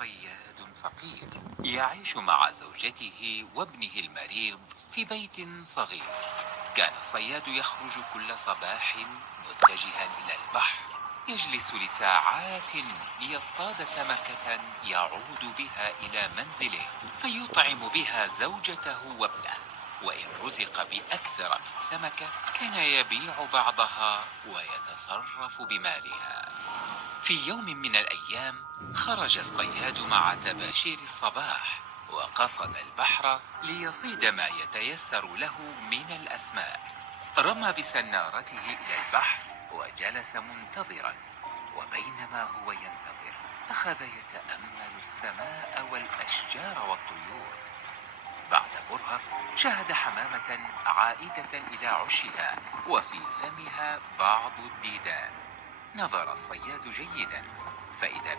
صياد فقير يعيش مع زوجته وابنه المريض في بيت صغير. كان الصياد يخرج كل صباح متجها إلى البحر، يجلس لساعات ليصطاد سمكة يعود بها إلى منزله فيطعم بها زوجته وابنه. وإن رزق بأكثر من سمكة كان يبيع بعضها ويتصرف بمالها. في يوم من الأيام خرج الصياد مع تباشير الصباح وقصد البحر ليصيد ما يتيسر له من الأسماك. رمى بسنارته إلى البحر وجلس منتظرا، وبينما هو ينتظر أخذ يتأمل السماء والأشجار والطيور. بعد برهة شاهد حمامة عائدة إلى عشها وفي فمها بعض الديدان. نظر الصياد جيدا فإذا